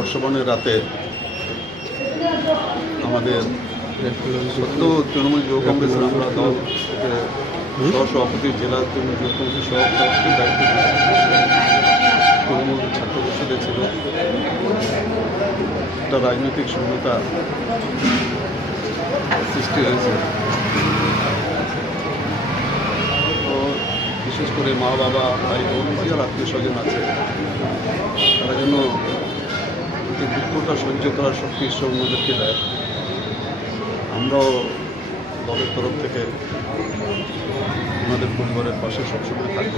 বর্ষবরণের রাতে আমাদের সদ্য তৃণমূল যুব কংগ্রেসের আমরা দল সহসভাপতি জেলা তৃণমূল যুব কংগ্রেসের সহসভাপতির দায়িত্ব তৃণমূল ছাত্র পরিষদে ছিল। একটা রাজনৈতিক শূন্যতা সৃষ্টি হয়েছে। তো বিশেষ করে মা বাবা ভাই বোন যারা আত্মীয় স্বজন আছে তারা যেন এই দুঃখটা সহ্য করার শক্তি ঈশ্বর ওনাদেরকে দেয়। আমরাও দলের তরফ থেকে ওনাদের পরিবারের পাশে সবসময় থাকব।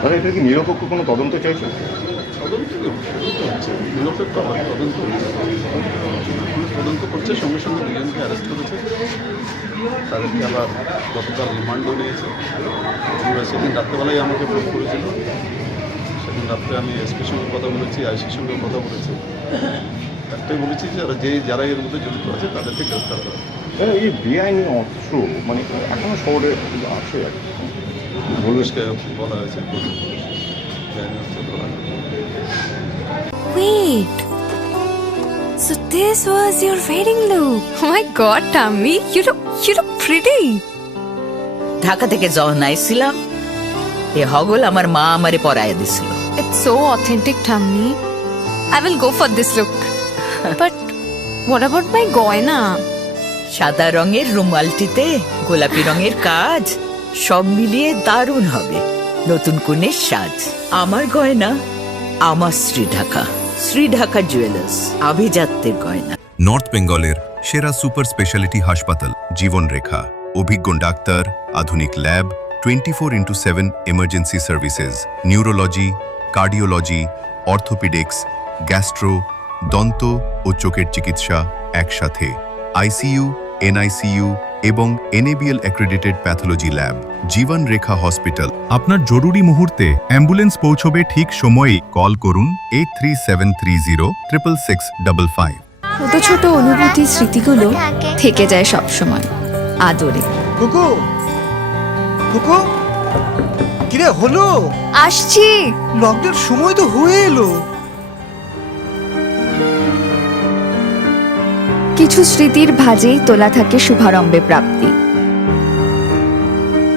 তাহলে এটা কি নিরপেক্ষ কোনো তদন্ত চাইছে? তদন্ত হচ্ছে, নিরপেক্ষ হয় তদন্ত তদন্ত করছে। সঙ্গে সঙ্গে দুজনকে অ্যারেস্ট করেছে, তাদেরকে আবার গতকাল রিমান্ডও নিয়েছে। আমরা সেদিন রাত্রেবেলায় আমাকে ফোন করেছিল, সেদিন রাত্রে আমি এসপির সঙ্গে কথা বলেছি, আইসির সঙ্গে কথা বলেছি। একটাই বলেছি যে যারা এর মধ্যে জড়িত আছে তাদেরকে গ্রেফতার করা। এই বেআইনি অস্ত্র মানে এখনো শহরে আছে, পুলিশকে বলা হয়েছে বেআইনি অস্ত্র ধরা। Wait. So this was your wedding look. Oh my god, Tammy, you look pretty. Dhaka থেকে যখন আইছিলাম এ হগল আমার মা আমারে পরাইয়া দিছিল। It's so authentic, Tammy. I will go for this look. But what about my goina? সাদা রঙের রুমালটিতে গোলাপি রঙের কাজ, সব মিলিয়ে দারুণ হবে নতুন কনের সাজ। আমার গয়না আমার শ্রী ঢাকা জুয়েলার্স, আভিজাত্যের গয়না। নর্থ বেঙ্গলের সেরা সুপার স্পেশালিটি হাসপাতাল জীবনরেখা, অভিজ্ঞ ডাক্তার, আধুনিক lab, 24x7 emergency services, neurology, cardiology, orthopaedics, gastro, দন্ত ও চোখের চিকিৎসা একসাথে, আইসিইউ, এনআইসিইউ এবং এনএবিএল অ্যাক্রেডিটেড প্যাথোলজি ল্যাব। জীবন রেখা হসপিটাল। আপনার জরুরি মুহূর্তে অ্যাম্বুলেন্স পৌঁছবে ঠিক সময়ে। কল করুন 8373066655। ছোট ছোট অনুভূতি স্মৃতিগুলো থেকে যায় সব সময় আদরে। কুকু কুকু কিরে হলো? আসছি। লকডাউন সময় তো হয়ে এলো। কিছু স্মৃতির ভাজেই তোলা থাকে শুভারম্ভে প্রাপ্তি।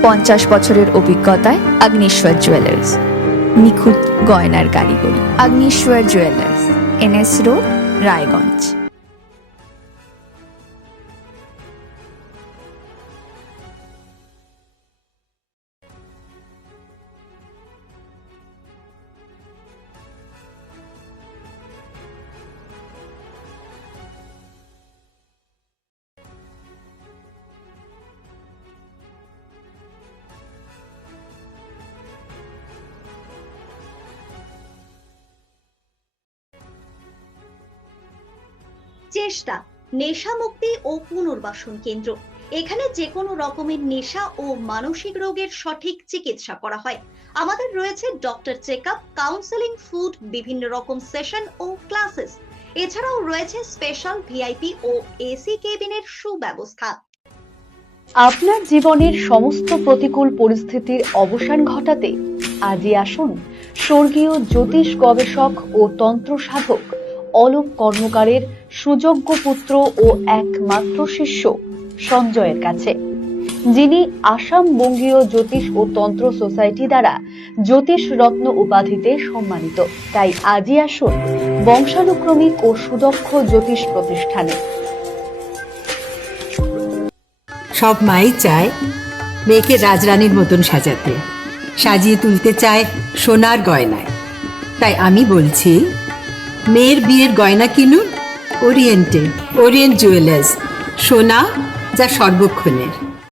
50 বছরের অভিজ্ঞতায় অগ্নিশ্বর জুয়েলার্স, নিখুঁত গয়নার কারিগরি। Agnishwar jewellers, NS road, Raiganj. চেষ্টা নেশা মুক্তি ও পুনর্বাসন কেন্দ্র। এখানে যে কোনো রকমের নেশা ও মানসিক রোগের সঠিক চিকিৎসা করা হয়। আমাদের রয়েছে ডক্টর চেকআপ, কাউন্সেলিং, ফুড, বিভিন্ন রকম সেশন ও ক্লাসেস। এছাড়াও রয়েছে স্পেশাল ভিআইপি ও এসি কেবিনের সুব্যবস্থা। আপনার জীবনের সমস্ত প্রতিকূল পরিস্থিতির অবসান ঘটাতে আজই আসুন স্বর্গীয় জ্যোতিষ গবেষক ও তন্ত্র সাধক অলোক কর্মকারের সুযোগ্য পুত্র ও একমাত্র শিষ্য সঞ্জয়ের কাছে, যিনি আসাম বঙ্গীয় জ্যোতিষ ও তন্ত্র সোসাইটি দ্বারা জ্যোতিষ রত্ন উপাধিতে সম্মানিত। তাই আজই আসুন বংশানুক্রমিক ও সুদক্ষ জ্যোতিষ প্রতিষ্ঠানে। সব মাই চায় মেয়েকে রাজরানীর মতন সাজাতে, সাজিয়ে তুলতে চায় সোনার গয়নায়। তাই আমি বলছি মেয়ের বিয়ের গয়না কিনুন ওরিয়েন্ট জুয়েলার্স, সোনা যা সর্বক্ষণের।